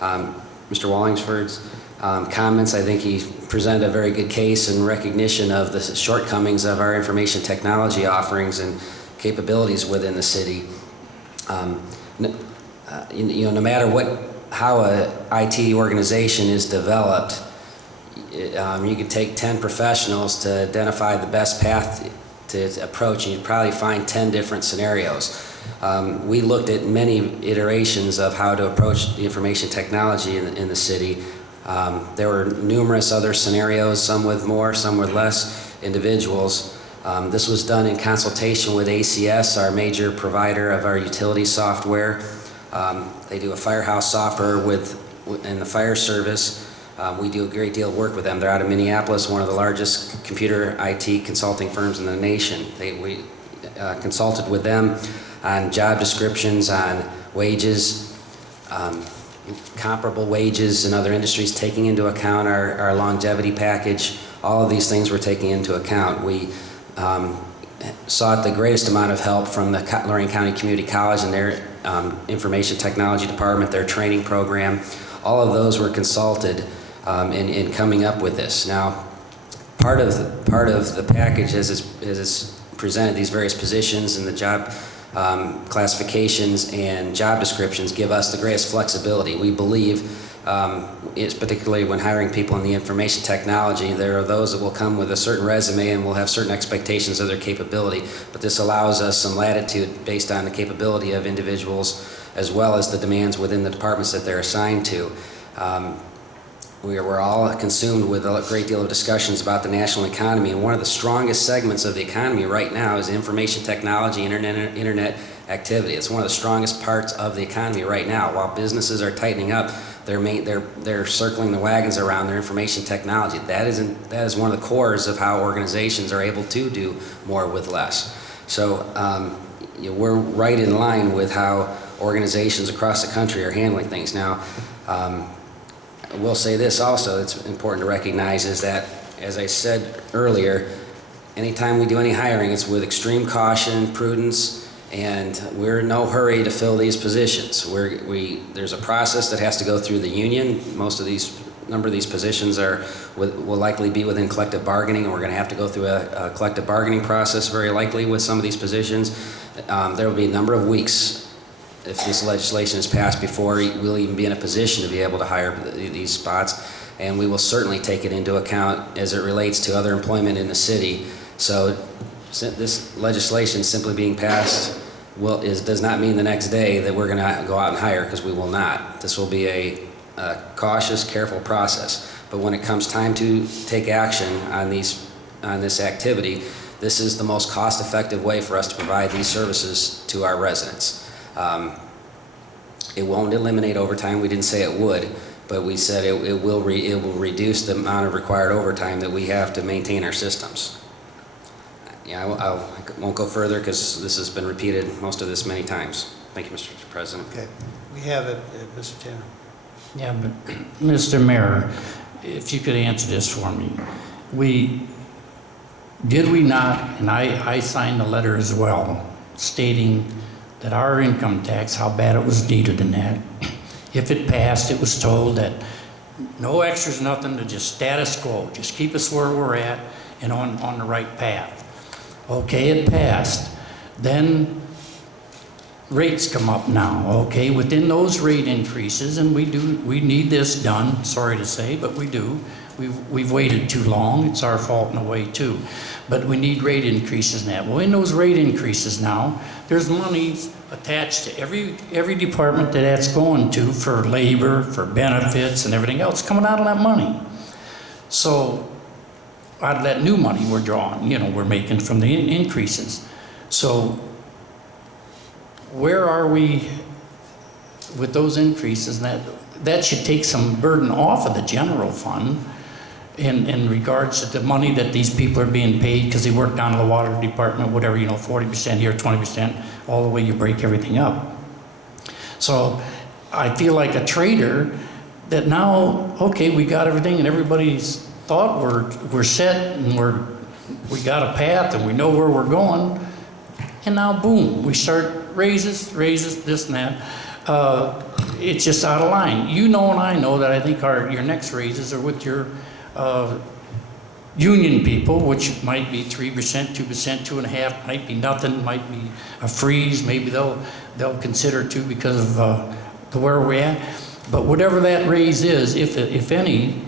Mr. Wallingsford's comments. I think he presented a very good case in recognition of the shortcomings of our information technology offerings and capabilities within the city. No matter how a IT organization is developed, you could take 10 professionals to identify the best path to approach, and you'd probably find 10 different scenarios. We looked at many iterations of how to approach the information technology in the city. There were numerous other scenarios, some with more, some with less individuals. This was done in consultation with ACS, our major provider of our utility software. They do a firehouse software in the fire service. We do a great deal of work with them. They're out of Minneapolis, one of the largest computer IT consulting firms in the nation. We consulted with them on job descriptions, on wages, comparable wages in other industries, taking into account our longevity package. All of these things we're taking into account. We sought the greatest amount of help from the Lorain County Community College and their information technology department, their training program. All of those were consulted in coming up with this. Now, part of the package as it's presented, these various positions and the job classifications and job descriptions give us the greatest flexibility. We believe, it's particularly when hiring people in the information technology, there are those that will come with a certain resume and will have certain expectations of their capability, but this allows us some latitude based on the capability of individuals as well as the demands within the departments that they're assigned to. We're all consumed with a great deal of discussions about the national economy, and one of the strongest segments of the economy right now is information technology, internet activity. It's one of the strongest parts of the economy right now. While businesses are tightening up, they're circling the wagons around their information technology. That is one of the cores of how organizations are able to do more with less. So we're right in line with how organizations across the country are handling things now. I will say this also, it's important to recognize, is that, as I said earlier, anytime we do any hiring, it's with extreme caution, prudence, and we're in no hurry to fill these positions. There's a process that has to go through the union. Number of these positions will likely be within collective bargaining, and we're going to have to go through a collective bargaining process very likely with some of these positions. There will be a number of weeks if this legislation is passed before we'll even be in a position to be able to hire these spots, and we will certainly take it into account as it relates to other employment in the city. So this legislation simply being passed does not mean the next day that we're going to go out and hire, because we will not. This will be a cautious, careful process. But when it comes time to take action on this activity, this is the most cost-effective way for us to provide these services to our residents. It won't eliminate overtime. We didn't say it would, but we said it will reduce the amount of required overtime that we have to maintain our systems. Yeah, I won't go further because this has been repeated, most of this many times. Thank you, Mr. President. Okay, we have it, Mr. Tanner. Yeah, but Mr. Mayor, if you could answer this for me. Did we not, and I signed the letter as well, stating that our income tax, how bad it was needed in that. If it passed, it was told that no extras, nothing, to just status quo, just keep us where we're at and on the right path. Okay, it passed. Then rates come up now, okay? Within those rate increases, and we need this done, sorry to say, but we do. We've waited too long. It's our fault in a way too. But we need rate increases in that. Well, in those rate increases now, there's monies attached to every department that's going to for labor, for benefits, and everything else coming out of that money. So out of that new money we're drawing, we're making from the increases. So where are we with those increases? That should take some burden off of the general fund in regards to the money that these people are being paid because they work down in the water department, whatever, 40% here, 20%, all the way you break everything up. So I feel like a trader that now, okay, we got everything and everybody's thought we're set and we got a path and we know where we're going, and now boom, we start raises, this and that. it's just out of line. You know and I know that I think your next raises are with your union people, which might be 3%, 2%, 2.5%, might be nothing, might be a freeze, maybe they'll consider 2 because of where we're at. But whatever that raise is, if any,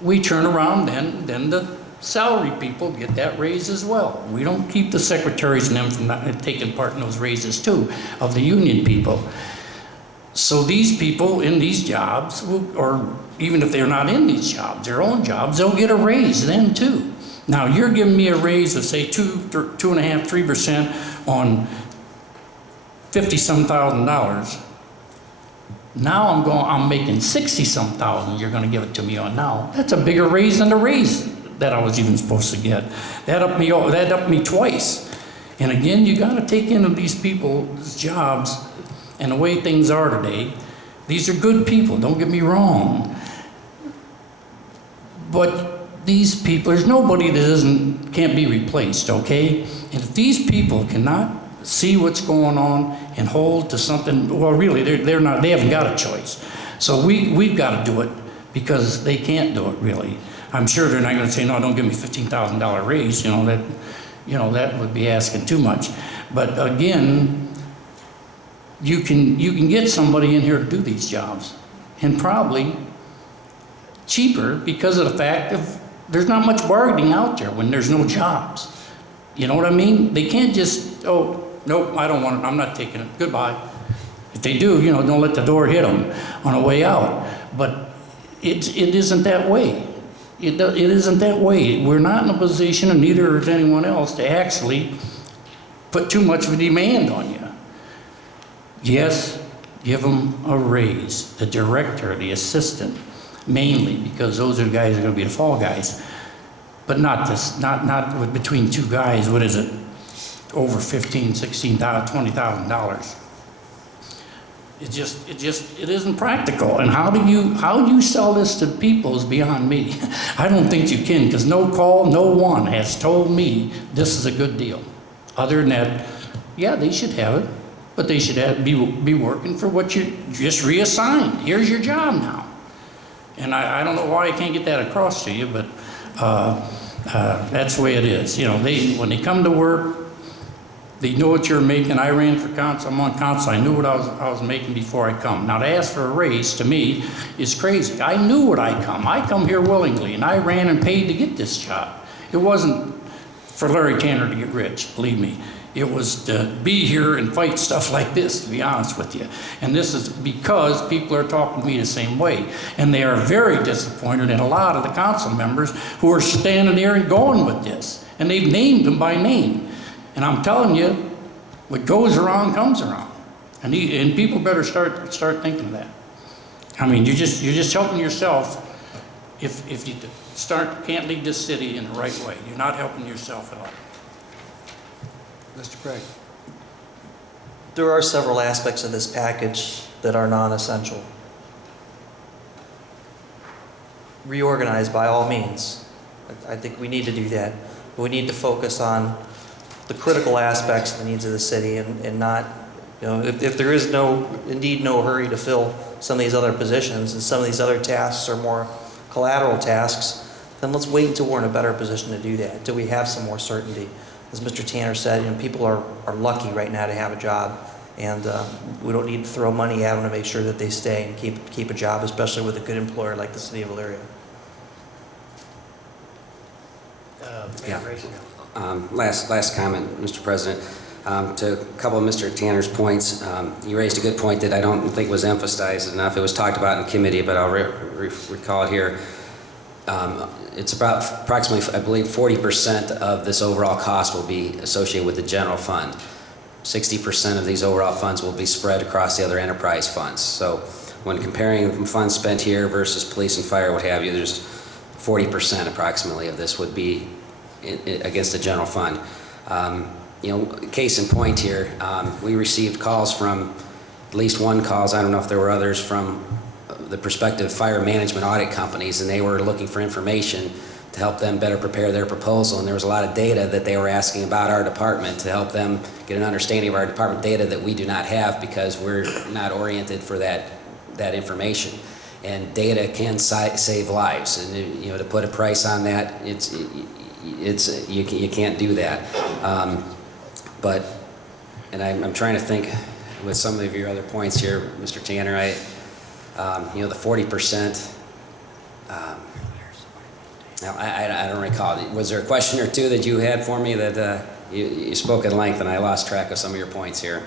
we turn around then the salary people get that raise as well. We don't keep the secretaries and them from not taking part in those raises too, of the union people. So these people in these jobs, or even if they're not in these jobs, their own jobs, they'll get a raise then too. Now you're giving me a raise of say 2.5%, 3% on $50-some thousand. Now I'm making 60-some thousand you're gonna give it to me on now. That's a bigger raise than the raise that I was even supposed to get. That upped me twice. And again, you gotta take into these people's jobs and the way things are today. These are good people, don't get me wrong. But these people, there's nobody that can't be replaced, okay? And if these people cannot see what's going on and hold to something, well, really, they haven't got a choice. So we've got to do it because they can't do it, really. I'm sure they're not going to say, no, don't give me $15,000 raise, that would be asking too much. But again, you can get somebody in here to do these jobs, and probably cheaper because of the fact of there's not much bargaining out there when there's no jobs. You know what I mean? They can't just, oh, nope, I don't want it, I'm not taking it, goodbye. If they do, don't let the door hit them on the way out. But it isn't that way. It isn't that way. We're not in a position, and neither is anyone else, to actually put too much of a demand on you. Yes, give them a raise, the director, the assistant, mainly, because those are the guys that are going to be the fall guys. But not with between two guys, what is it, over $15,000, $16,000, $20,000. It isn't practical. And how do you sell this to people is beyond me. I don't think you can, because no one has told me this is a good deal. Other than that, yeah, they should have it, but they should be working for what you just reassigned. Here's your job now. And I don't know why I can't get that across to you, but that's the way it is. When they come to work, they know what you're making. I ran for council, I'm on council, I knew what I was making before I come. Now to ask for a raise, to me, is crazy. I knew what I come here willingly, and I ran and paid to get this job. It wasn't for Larry Tanner to get rich, believe me. It was to be here and fight stuff like this, to be honest with you. And this is because people are talking to me the same way. And they are very disappointed in a lot of the council members who are standing there and going with this. And they've named them by name. And I'm telling you, what goes around comes around. And people better start thinking of that. I mean, you're just helping yourself if you can't lead this city in the right way. You're not helping yourself at all. Mr. Craig. There are several aspects of this package that are non-essential. Reorganize by all means. I think we need to do that. But we need to focus on the critical aspects of the needs of the city and not, if there is indeed no hurry to fill some of these other positions and some of these other tasks are more collateral tasks, then let's wait until we're in a better position to do that, until we have some more certainty. As Mr. Tanner said, people are lucky right now to have a job, and we don't need to throw money at them to make sure that they stay and keep a job, especially with a good employer like the city of Elyria. Yeah. Last comment, Mr. President. To a couple of Mr. Tanner's points, you raised a good point that I don't think was emphasized enough. It was talked about in committee, but I'll recall it here. It's about approximately, I believe, 40% of this overall cost will be associated with the general fund. 60% of these overall funds will be spread across the other enterprise funds. So when comparing funds spent here versus police and fire, what have you, there's 40% approximately of this would be against the general fund. Case in point here, we received calls from, at least one calls, I don't know if there were others, from the prospective fire management audit companies, and they were looking for information to to help them better prepare their proposal. And there was a lot of data that they were asking about our department to help them get an understanding of our department data that we do not have because we're not oriented for that information. And data can save lives, and you know, to put a price on that, you can't do that. But, and I'm trying to think with some of your other points here, Mr. Tanner. You know, the 40%. Now, I don't recall. Was there a question or two that you had for me that you spoke at length, and I lost track of some of your points here?